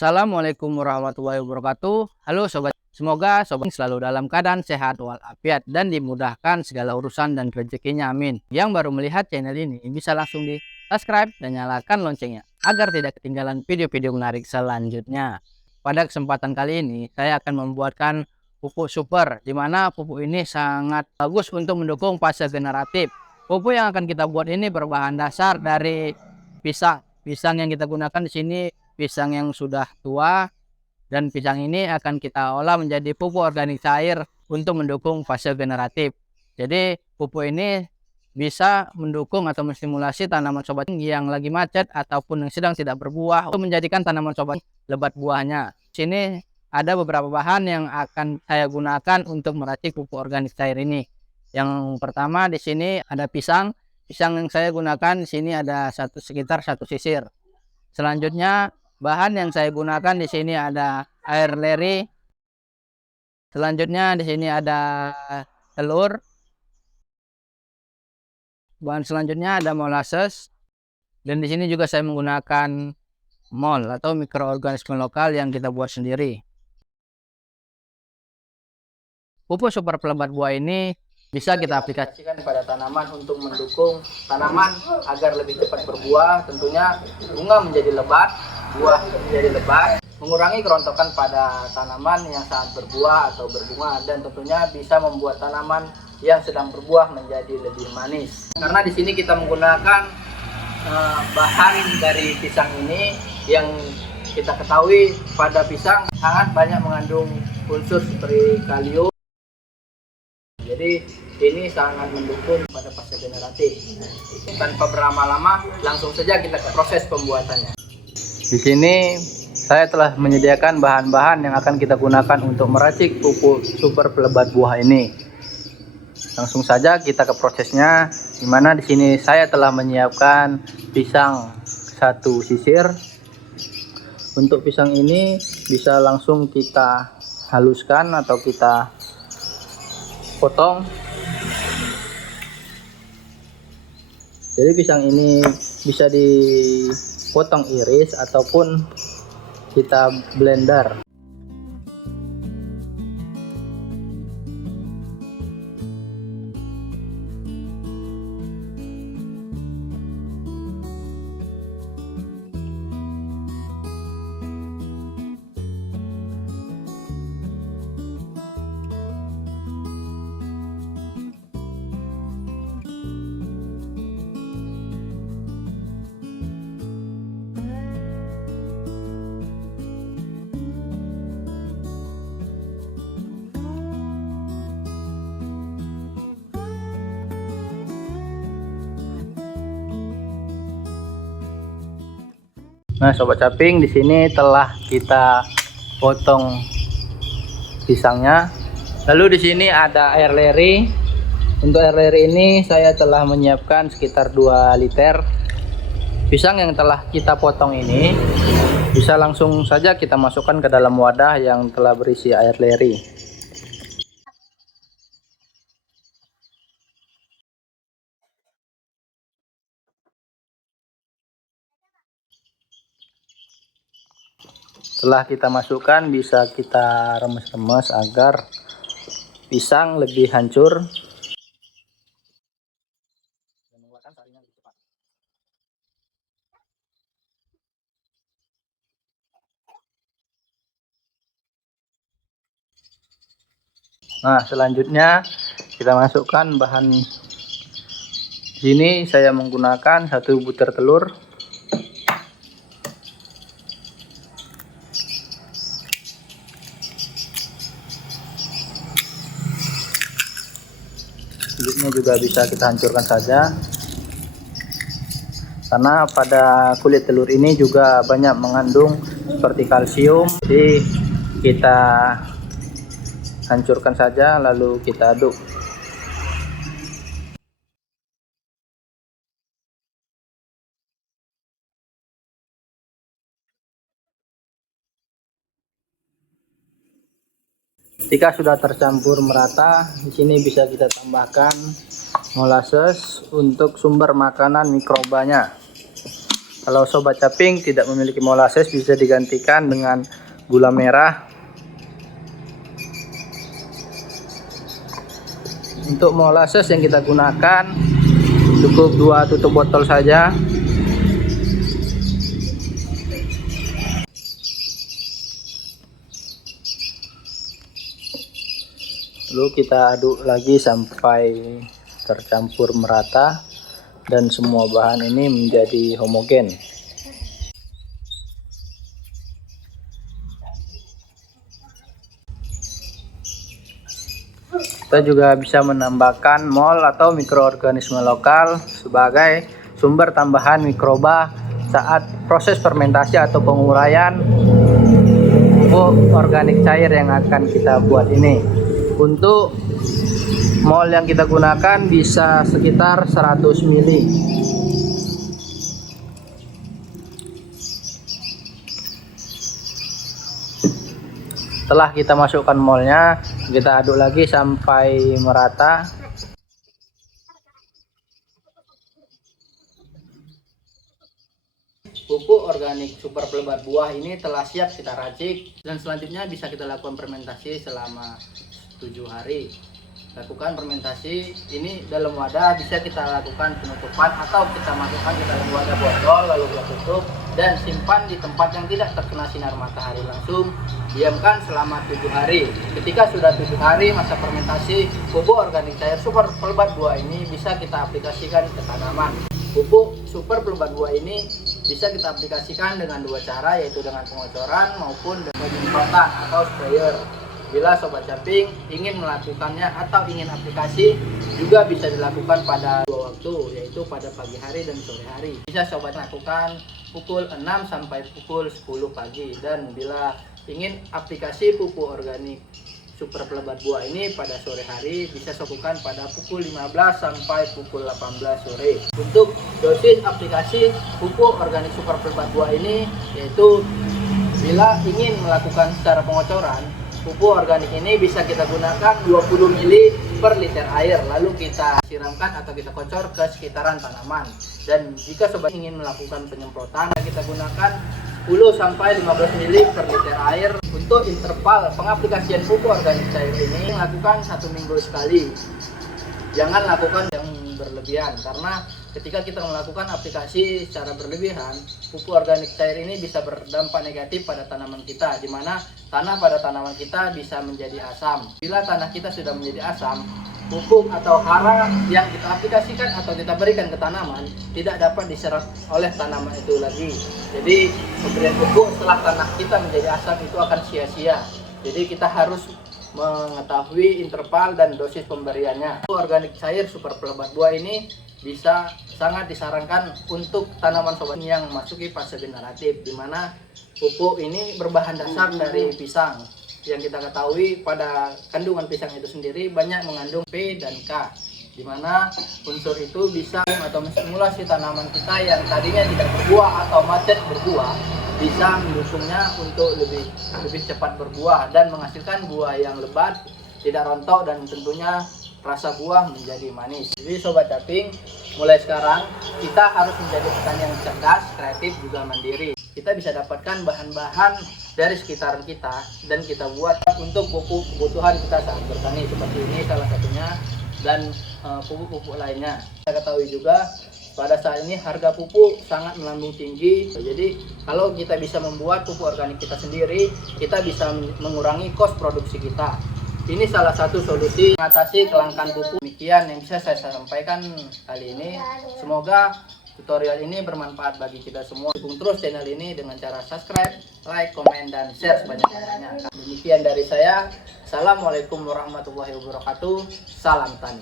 Assalamualaikum warahmatullahi wabarakatuh. Halo sobat, semoga sobat selalu dalam keadaan sehat walafiat dan dimudahkan segala urusan dan rezekinya, amin. Yang baru melihat channel ini bisa langsung di subscribe dan nyalakan loncengnya agar tidak ketinggalan video-video menarik selanjutnya. Pada kesempatan kali ini saya akan membuatkan pupuk super, dimana pupuk ini sangat bagus untuk mendukung fase generatif. Pupuk yang akan kita buat ini berbahan dasar dari pisang. Pisang yang kita gunakan di sini pisang yang sudah tua, dan pisang ini akan kita olah menjadi pupuk organik cair untuk mendukung fase generatif. Jadi pupuk ini bisa mendukung atau menstimulasi tanaman sobat yang lagi macet ataupun yang sedang tidak berbuah untuk menjadikan tanaman sobat lebat buahnya. Di sini ada beberapa bahan yang akan saya gunakan untuk meracik pupuk organik cair ini. Yang pertama di sini ada pisang. Pisang yang saya gunakan di sini ada sekitar 1 sisir. Selanjutnya bahan yang saya gunakan di sini ada air leri. Selanjutnya di sini ada telur. Bahan selanjutnya ada molasses. Dan di sini juga saya menggunakan mol atau mikroorganisme lokal yang kita buat sendiri. Pupuk super pelebat buah ini bisa kita aplikasikan pada tanaman untuk mendukung tanaman agar lebih cepat berbuah. Tentunya bunga menjadi lebat, buah menjadi lebat, mengurangi kerontokan pada tanaman yang saat berbuah atau berbunga, dan tentunya bisa membuat tanaman yang sedang berbuah menjadi lebih manis. Karena di sini kita menggunakan bahan dari pisang ini yang kita ketahui pada pisang sangat banyak mengandung unsur seperti kalium. Jadi ini sangat mendukung pada fase generatif. Tanpa berlama-lama, langsung saja kita ke proses pembuatannya. Di sini saya telah menyediakan bahan-bahan yang akan kita gunakan untuk meracik pupuk super pelebat buah ini. Langsung saja kita ke prosesnya. Dimana di sini saya telah menyiapkan pisang 1 sisir. Untuk pisang ini bisa langsung kita haluskan atau kita potong. Jadi pisang ini bisa dipotong iris ataupun kita blender. Nah, sobat caping, di sini telah kita potong pisangnya. Lalu di sini ada air leri. Untuk air leri ini saya telah menyiapkan sekitar 2 liter. Pisang yang telah kita potong ini bisa langsung saja kita masukkan ke dalam wadah yang telah berisi air leri. Setelah kita masukkan, bisa kita remes-remes agar pisang lebih hancur. Nah, selanjutnya kita masukkan bahan. Di sini saya menggunakan 1 butir telur. Kulitnya juga bisa kita hancurkan saja, karena pada kulit telur ini juga banyak mengandung seperti kalsium. Jadi kita hancurkan saja lalu kita aduk. Jika sudah tercampur merata, di sini bisa kita tambahkan molasses untuk sumber makanan mikrobanya. Kalau sobat caping tidak memiliki molasses, bisa digantikan dengan gula merah. Untuk molasses yang kita gunakan cukup 2 tutup botol saja. Lalu kita aduk lagi sampai tercampur merata dan semua bahan ini menjadi homogen. Kita juga bisa menambahkan mol atau mikroorganisme lokal sebagai sumber tambahan mikroba saat proses fermentasi atau penguraian pupuk organik cair yang akan kita buat ini. Untuk mol yang kita gunakan bisa sekitar 100 ml. Setelah kita masukkan molnya, kita aduk lagi sampai merata. Pupuk organik super pelebat buah ini telah siap kita racik, dan selanjutnya bisa kita lakukan fermentasi selama 7 hari. Lakukan fermentasi ini dalam wadah, bisa kita lakukan penutupan atau kita masukkan ke dalam wadah botol lalu kita tutup dan simpan di tempat yang tidak terkena sinar matahari langsung. Diamkan selama 7 hari. Ketika sudah 7 hari masa fermentasi, pupuk organik cair super pelebat buah ini bisa kita aplikasikan ke tanaman. Pupuk super pelebat buah ini bisa kita aplikasikan dengan 2 cara, yaitu dengan pengocoran maupun dengan penyemprotan atau sprayer. Bila sobat caping ingin melakukannya atau ingin aplikasi, juga bisa dilakukan pada 2 waktu, yaitu pada pagi hari dan sore hari. Bisa sobat lakukan pukul 6 sampai pukul 10 pagi. Dan bila ingin aplikasi pupuk organik super pelebat buah ini pada sore hari, bisa lakukan pada pukul 15 sampai pukul 18 sore. Untuk dosis aplikasi pupuk organik super pelebat buah ini, yaitu bila ingin melakukan secara pengocoran, pupuk organik ini bisa kita gunakan 20 ml per liter air, lalu kita siramkan atau kita kocor ke sekitaran tanaman. Dan jika sobat ingin melakukan penyemprotan, kita gunakan 10 sampai 15 ml per liter air. Untuk interval pengaplikasian pupuk organik cair ini, lakukan 1 minggu sekali. Jangan lakukan yang berlebihan, karena ketika kita melakukan aplikasi secara berlebihan, pupuk organik cair ini bisa berdampak negatif pada tanaman kita, di mana tanah pada tanaman kita bisa menjadi asam. Bila tanah kita sudah menjadi asam, pupuk atau hara yang kita aplikasikan atau kita berikan ke tanaman tidak dapat diserap oleh tanaman itu lagi. Jadi pemberian pupuk setelah tanah kita menjadi asam itu akan sia-sia. Jadi kita harus mengetahui interval dan dosis pemberiannya. Pupuk organik cair super pelebat buah ini bisa sangat disarankan untuk tanaman sobat yang memasuki fase generatif, di mana pupuk ini berbahan dasar dari pisang. Yang kita ketahui pada kandungan pisang itu sendiri banyak mengandung P dan K, di mana unsur itu bisa atau menstimulasi tanaman kita yang tadinya tidak berbuah atau macet berbuah, bisa mendukungnya untuk lebih cepat berbuah dan menghasilkan buah yang lebat, tidak rontok, dan tentunya rasa buah menjadi manis. Jadi sobat caping, mulai sekarang kita harus menjadi petani yang cerdas, kreatif, juga mandiri. Kita bisa dapatkan bahan-bahan dari sekitaran kita dan kita buat untuk pupuk kebutuhan kita saat bertani, seperti ini salah satunya, dan pupuk-pupuk lainnya. Kita ketahui juga pada saat ini harga pupuk sangat melambung tinggi. Jadi kalau kita bisa membuat pupuk organik kita sendiri, kita bisa mengurangi kos produksi kita. Ini salah satu solusi mengatasi kelangkaan pupuk. Demikian yang bisa saya sampaikan kali ini. Semoga tutorial ini bermanfaat bagi kita semua. Dukung terus channel ini dengan cara subscribe, like, komen, dan share sebanyak-banyaknya. Demikian dari saya. Assalamualaikum warahmatullahi wabarakatuh. Salam tani.